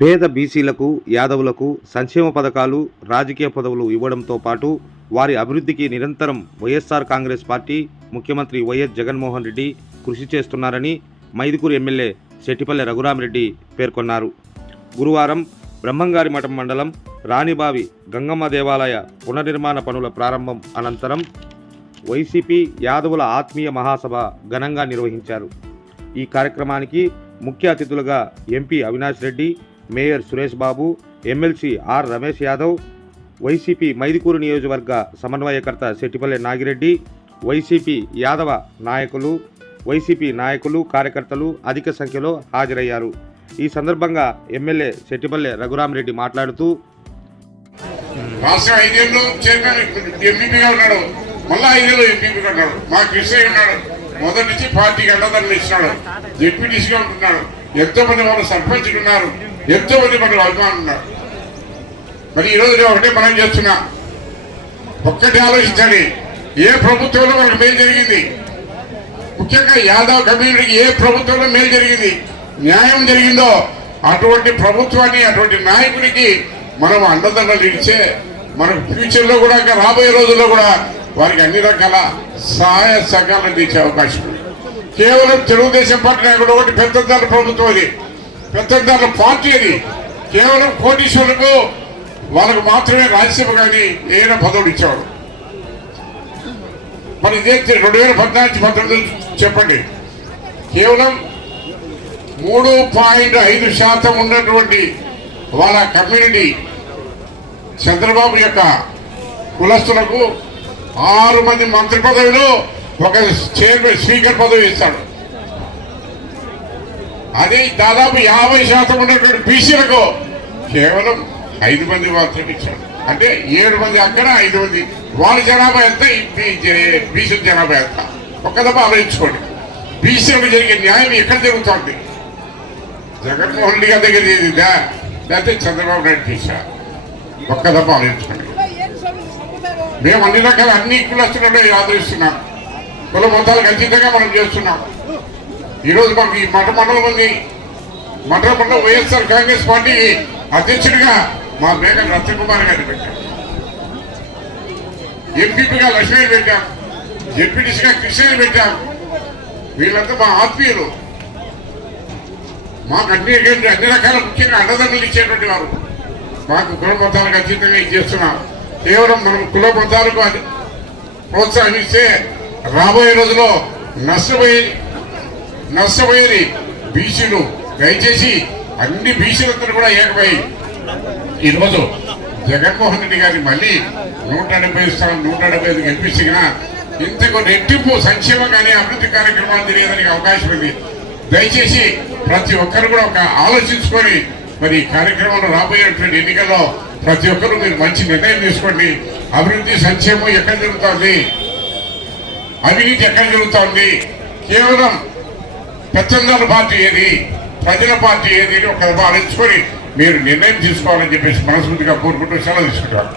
పేద బీసీలకు, యాదవులకు సంక్షేమ పథకాలు, రాజకీయ పదవులు ఇవ్వడంతో పాటు వారి అభివృద్ధికి నిరంతరం వైఎస్ఆర్ కాంగ్రెస్ పార్టీ, ముఖ్యమంత్రి వైఎస్ జగన్మోహన్ రెడ్డి కృషి చేస్తున్నారని మైదుకూరు ఎమ్మెల్యే శెట్టిపల్లె రఘురామిరెడ్డి పేర్కొన్నారు. గురువారం బ్రహ్మంగారి మఠం మండలం రాణిబావి గంగమ్మ దేవాలయ పునర్నిర్మాణ పనుల ప్రారంభం అనంతరం వైసీపీ యాదవుల ఆత్మీయ మహాసభ ఘనంగా నిర్వహించారు. ఈ కార్యక్రమానికి ముఖ్య అతిథులుగా MP Avinash Reddy, mayor Suresh Babu, MLC R Ramesh Yadav, YCP Mydukur నియోజకవర్గ సమన్వయకర్త శెట్టిపల్లె నాగిరెడ్డి, వైసీపీ యాదవ నాయకులు, కార్యకర్తలు అధిక సంఖ్యలో హాజరయ్యారు. ఈ సందర్భంగా ఎమ్మెల్యే శెట్టిపల్లె రఘురామిరెడ్డి మాట్లాడుతూ, రాష్ట్రం 5 ఏళ్ళు చైర్మన్ ఎంపీగా ఉన్నాడు, మళ్ళా 5 ఏళ్ళు ఎంపీగా ఉన్నాడు. మా కృష్ణయ్య ఉన్నాడు, మొదటి నుంచి పార్టీకి అండదండలు ఇచ్చినాడు, జెడ్పీటీసీగా ఉంటున్నాడు. ఎంతో మంది వాళ్ళు సర్పంచ్లు ఉన్నారు, ఎంతో మంది మన అభిమానులు ఉన్నారు. మరి ఈరోజు నేను ఒకటే మనం చేస్తున్నా, ఒక్కటి ఆలోచించండి. ఏ ప్రభుత్వంలో మనకు మేలు జరిగింది? ముఖ్యంగా యాదవ్ కమ్యూనిటీకి ఏ ప్రభుత్వంలో మేలు జరిగింది, న్యాయం జరిగిందో అటువంటి ప్రభుత్వాన్ని, అటువంటి నాయకునికి మనం అండదండలు ఇచ్చే మనకు ఫ్యూచర్లో కూడా, ఇంకా రాబోయే రోజుల్లో కూడా వారికి అన్ని రకాల సహాయ సహకారాలు తెచ్చే అవకాశం ఉంది. కేవలం తెలుగుదేశం పార్టీ నాయకుడు ఒకటి పెత్తందారుల ప్రభుత్వం, అది పెత్తందారుల పార్టీ, అది కేవలం కోటీశ్వరులకు వాళ్ళకు మాత్రమే రాజ్యసభ కానీ ఏదైనా పదవులు ఇచ్చేవాడు. మరి ఇదే 2014-19 చెప్పండి, కేవలం 3.5% ఉన్నటువంటి వాళ్ళ కమ్యూనిటీ చంద్రబాబు యొక్క కులస్తులకు 6 మంది మంత్రి పదవిలో ఒక చైర్మన్, స్పీకర్ పదవి ఇస్తాడు. అదే దాదాపు 50% ఉన్నటువంటి బీసీలకు కేవలం 5 మంది మాత్రమే ఇచ్చాడు. అంటే 7 మంది అక్కడ, 5 మంది వాళ్ళ జనాభా ఎంత, బీసీ జనాభా ఎంత? ఒక్కదప్ప ఆలోచించుకోండి. బీసీలకు జరిగే న్యాయం ఎక్కడ జరుగుతుంది? జగన్మోహన్ రెడ్డి గారి దగ్గర చేసిందా, లేకపోతే చంద్రబాబు నాయుడు చేశా? ఒక్కదప్ప ఆలోచించుకోండి. మేము అన్ని రకాల అన్ని కులస్తులను ఆదరిస్తున్నాం, కుల మొత్తాలకు అతీతంగా మనం చేస్తున్నాం. ఈరోజు మాకు ఈ మండలం ఉంది, మండలం వైఎస్ఆర్ కాంగ్రెస్ పార్టీ అధ్యక్షుడిగా మా మేఘ రత్నకుమార్ గారిని పెట్టాం, ఎంపీపీగా లక్ష్మణ్ పెట్టాం, జెడ్పీటీసీగా కృష్ణని పెట్టాం. వీళ్ళంతా మా ఆత్మీయులు, మాకు అన్ని రకాల ముఖ్యంగా అండదండలు ఇచ్చేటువంటి వారు. మాకు కుల మొత్తాలకు అతీతంగా ఇది చేస్తున్నాం. కేవలం మనం కుల మొత్తాలకు ప్రోత్సహిస్తే రాబోయే రోజుల్లో నష్టపోయేది బీసీలు. దయచేసి అన్ని బీసీలందరూ కూడా ఏకమై ఈరోజు జగన్మోహన్ రెడ్డి గారిని మళ్ళీ 175 స్థానం 175 గెలిపించిన ఇంతకు రెట్టింపు సంక్షేమం కానీ అభివృద్ధి కార్యక్రమాలు తెలియడానికి అవకాశం ఉంది. దయచేసి ప్రతి ఒక్కరు కూడా ఒక ఆలోచించుకొని మరి కార్యక్రమంలో రాబోయేటువంటి ఎన్నికల్లో ప్రతి ఒక్కరు మీరు మంచి నిర్ణయం తీసుకోండి. అభివృద్ధి సంక్షేమం ఎక్కడ జరుగుతుంది, అవినీతి ఎక్కడ జరుగుతుంది, కేవలం పెత్తందారుల పార్టీ ఏది, ప్రజల పార్టీ ఏది అని ఒక ఆలోచించుకొని మీరు నిర్ణయం తీసుకోవాలని చెప్పేసి మనస్ఫూర్తిగా కోరుకుంటూ సెలవు తీసుకుంటారు.